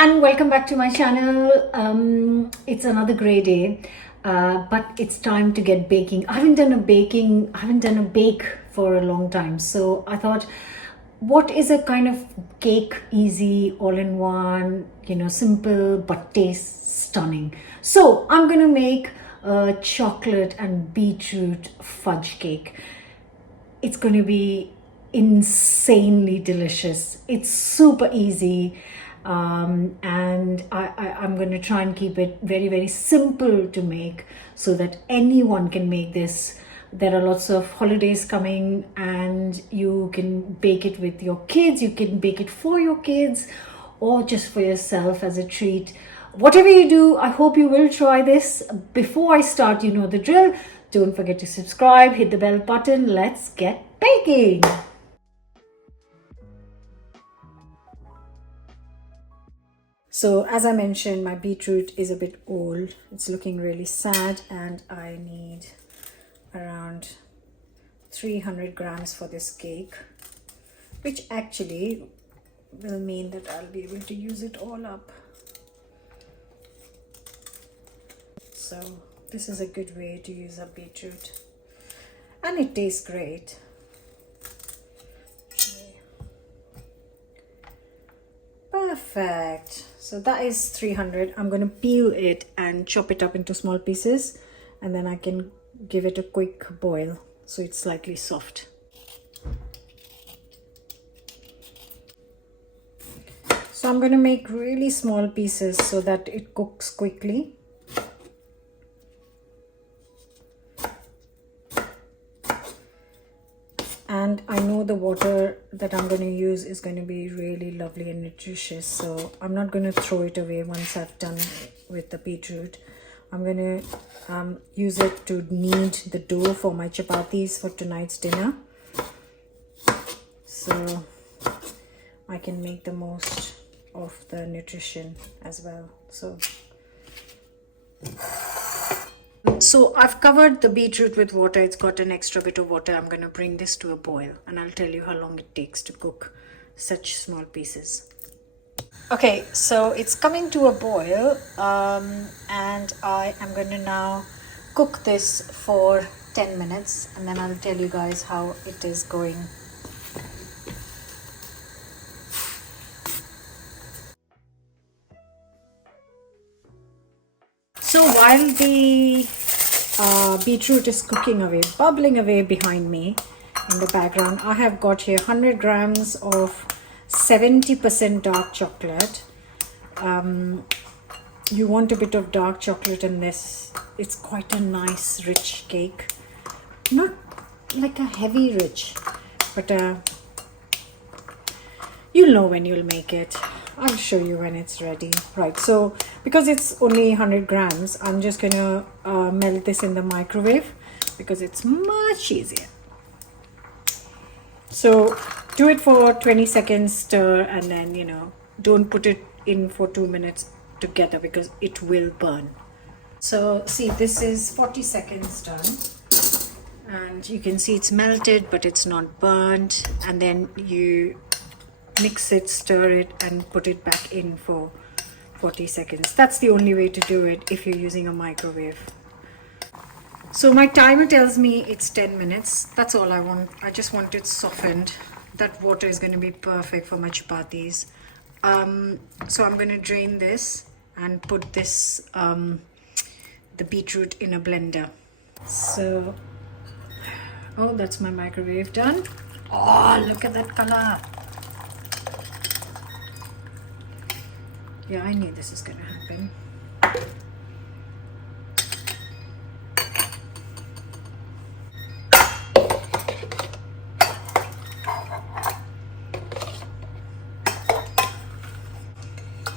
and welcome back to my channel. It's another great day, but it's time to get baking. I haven't done a bake for a long time, so I thought, what is a kind of cake, easy, all-in-one, simple but tastes stunning. So I'm gonna make a chocolate and beetroot fudge cake. It's going to be insanely delicious. It's super easy, and I'm going to try and keep it very, very simple to make so that anyone can make this. There are lots of holidays coming and you can bake it with your kids, you can bake it for your kids or just for yourself as a treat. Whatever you do, I hope you will try this. Before I start, you know the drill. Don't forget to subscribe, hit the bell button. Let's get baking. So as I mentioned, my beetroot is a bit old. It's looking really sad and I need around 300 grams for this cake, which actually will mean that I'll be able to use it all up. So this is a good way to use up beetroot and it tastes great. Okay. Perfect. So that is 300. I'm going to peel it and chop it up into small pieces and then I can give it a quick boil so it's slightly soft. So I'm going to make really small pieces so that it cooks quickly. And I know the water that I'm going to use is going to be really lovely and nutritious, so I'm not going to throw it away once I've done with the beetroot. I'm going to use it to knead the dough for my chapatis for tonight's dinner, so I can make the most of the nutrition as well. So I've covered the beetroot with water. It's got an extra bit of water. I'm going to bring this to a boil and I'll tell you how long it takes to cook such small pieces. Okay, so it's coming to a boil, and I am going to now cook this for 10 minutes and then I'll tell you guys how it is going. So while the beetroot is cooking away, bubbling away behind me in the background, I have got here 100 grams of 70% dark chocolate. You want a bit of dark chocolate in this. It's quite a nice rich cake, not like a heavy rich, but you'll know when you'll make it. I'll show you when it's ready. Right, so because it's only 100 grams, I'm just gonna melt this in the microwave because it's much easier. So do it for 20 seconds, stir, and then don't put it in for 2 minutes together because it will burn. So see, this is 40 seconds done and you can see it's melted but it's not burnt, and then you mix it, stir it, and put it back in for 40 seconds. That's the only way to do it if you're using a microwave. So my timer tells me it's 10 minutes. That's all I want. I just want it softened. That water is going to be perfect for my chapatis. So I'm going to drain this and put this, the beetroot in a blender. So, oh, that's my microwave done. Oh, look at that color. Yeah, I knew this is going to happen.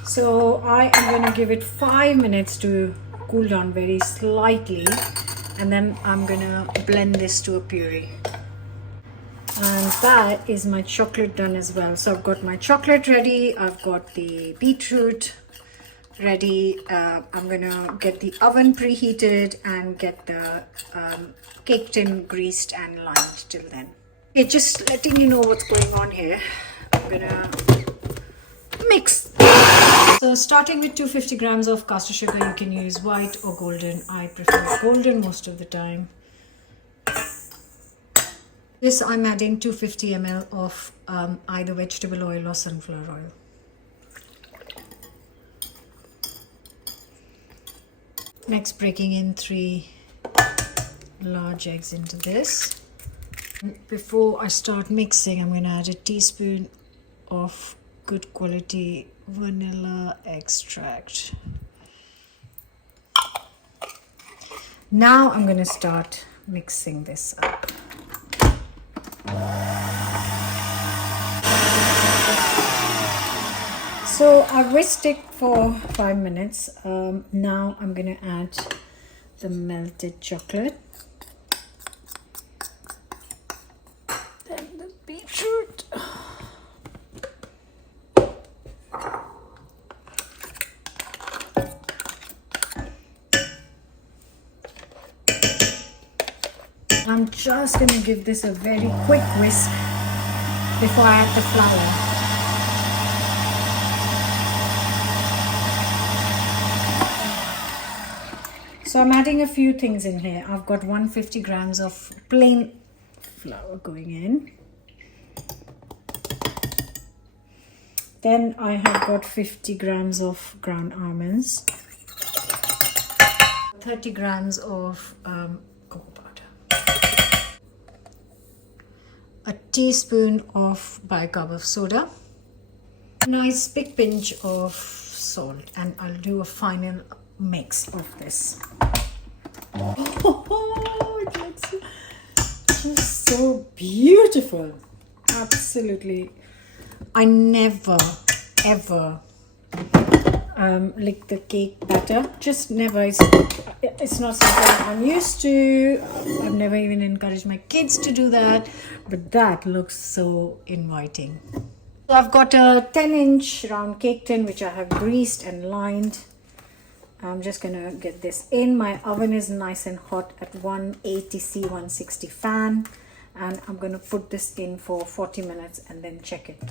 So I am going to give it 5 minutes to cool down very slightly, and then I'm going to blend this to a puree. And that is my chocolate done as well. So I've got my chocolate ready, I've got the beetroot ready. I'm gonna get the oven preheated and get the cake tin greased and lined till then. Okay, just letting you know what's going on here. I'm gonna mix So starting with 250 grams of caster sugar, you can use white or golden. I prefer golden most of the time. This I'm adding 250 ml of either vegetable oil or sunflower oil. Next, breaking in 3 large eggs into this. Before I start mixing, I'm going to add a teaspoon of good quality vanilla extract. Now I'm going to start mixing this up. So I've whisked it for 5 minutes. Now I'm going to add the melted chocolate. Then the beetroot. I'm just going to give this a very quick whisk before I add the flour. So I'm adding a few things in here. I've got 150 grams of plain flour going in. Then I have got 50 grams of ground almonds. 30 grams of cocoa powder. A teaspoon of bicarb of soda. A nice big pinch of salt, and I'll do a final mix of this. Oh, it looks just so beautiful. Absolutely. I never ever lick the cake batter. Just never. It's not something I'm used to. I've never even encouraged my kids to do that. But that looks so inviting. So I've got a 10-inch round cake tin which I have greased and lined. I'm just gonna get this in. My oven is nice and hot at 180C 160 fan, and I'm gonna put this in for 40 minutes and then check it.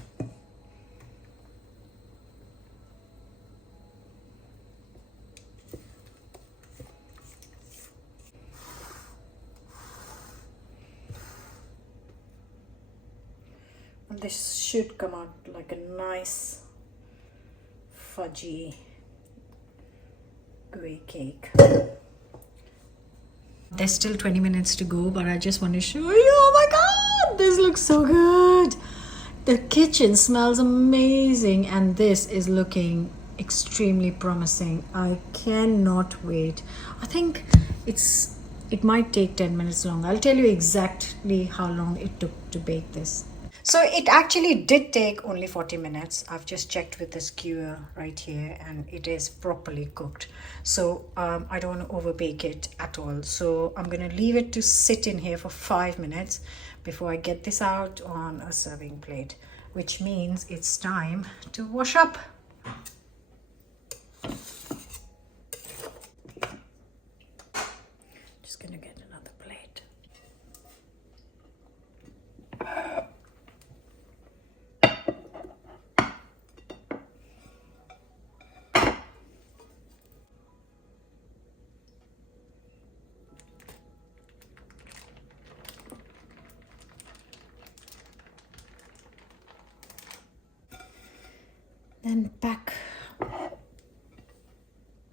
And this should come out like a nice fudgy gooey cake. There's still 20 minutes to go, but I just want to show you. Oh my god, this looks so good. The kitchen smells amazing, and this is looking extremely promising. I cannot wait. I think it might take 10 minutes long. I'll tell you exactly how long it took to bake this. So it actually did take only 40 minutes. I've just checked with the skewer right here, and it is properly cooked. So I don't want to overbake it at all. So I'm going to leave it to sit in here for 5 minutes before I get this out on a serving plate, which means it's time to wash up. Just going to get another plate. Then back.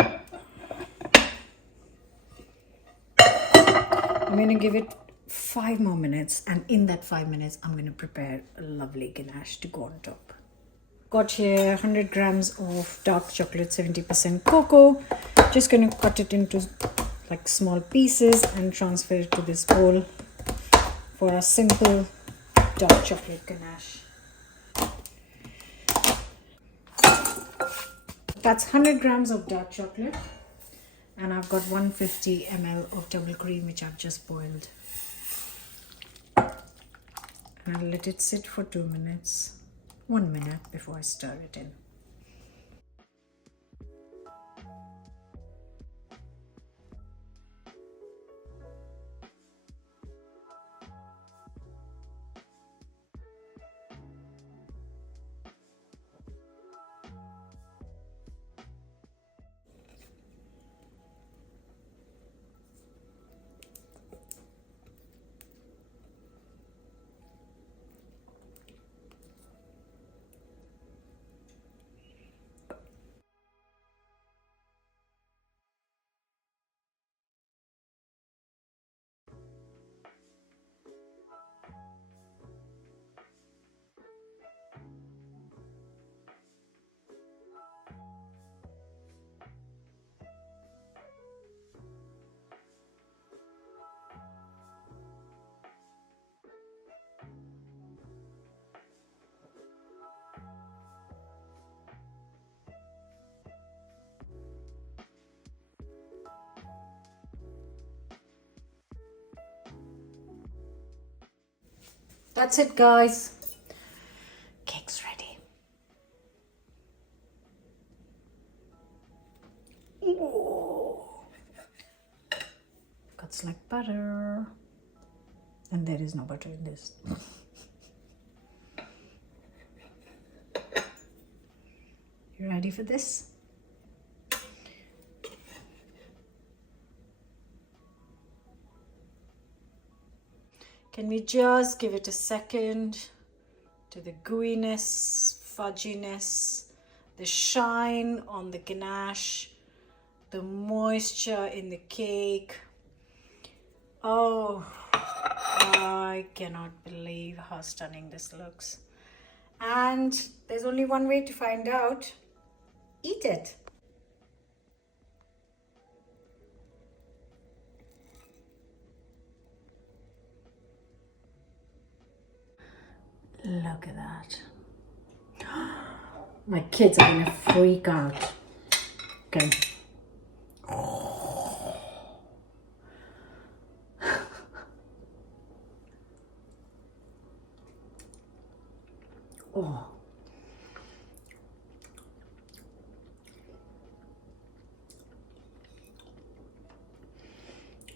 I'm going to give it 5 more minutes, and in that 5 minutes I'm going to prepare a lovely ganache to go on top. Got here 100 grams of dark chocolate, 70% cocoa. Just going to cut it into like small pieces and transfer it to this bowl for a simple dark chocolate ganache. That's 100 grams of dark chocolate, and I've got 150 ml of double cream which I've just boiled. And I'll let it sit for 2 minutes, 1 minute before I stir it in. That's it, guys. Cake's ready. Ooh. Cuts like butter. And there is no butter in this. You ready for this? Can we just give it a second to the gooiness, fudginess, the shine on the ganache, the moisture in the cake. Oh, I cannot believe how stunning this looks. And there's only one way to find out. Eat it. Look at that. My kids are gonna freak out. Okay. Oh.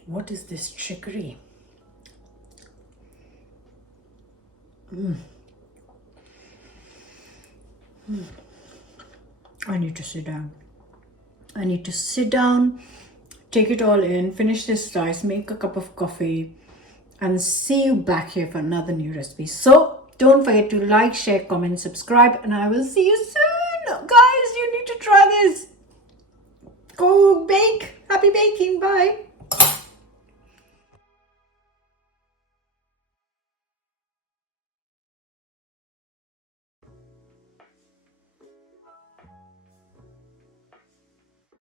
What is this chicory? I need to sit down. I need to sit down, take it all in, finish this slice, make a cup of coffee, and see you back here for another new recipe. So don't forget to like, share, comment, subscribe, and I will see you soon. Guys, you need to try this. Go bake. Happy baking. Bye.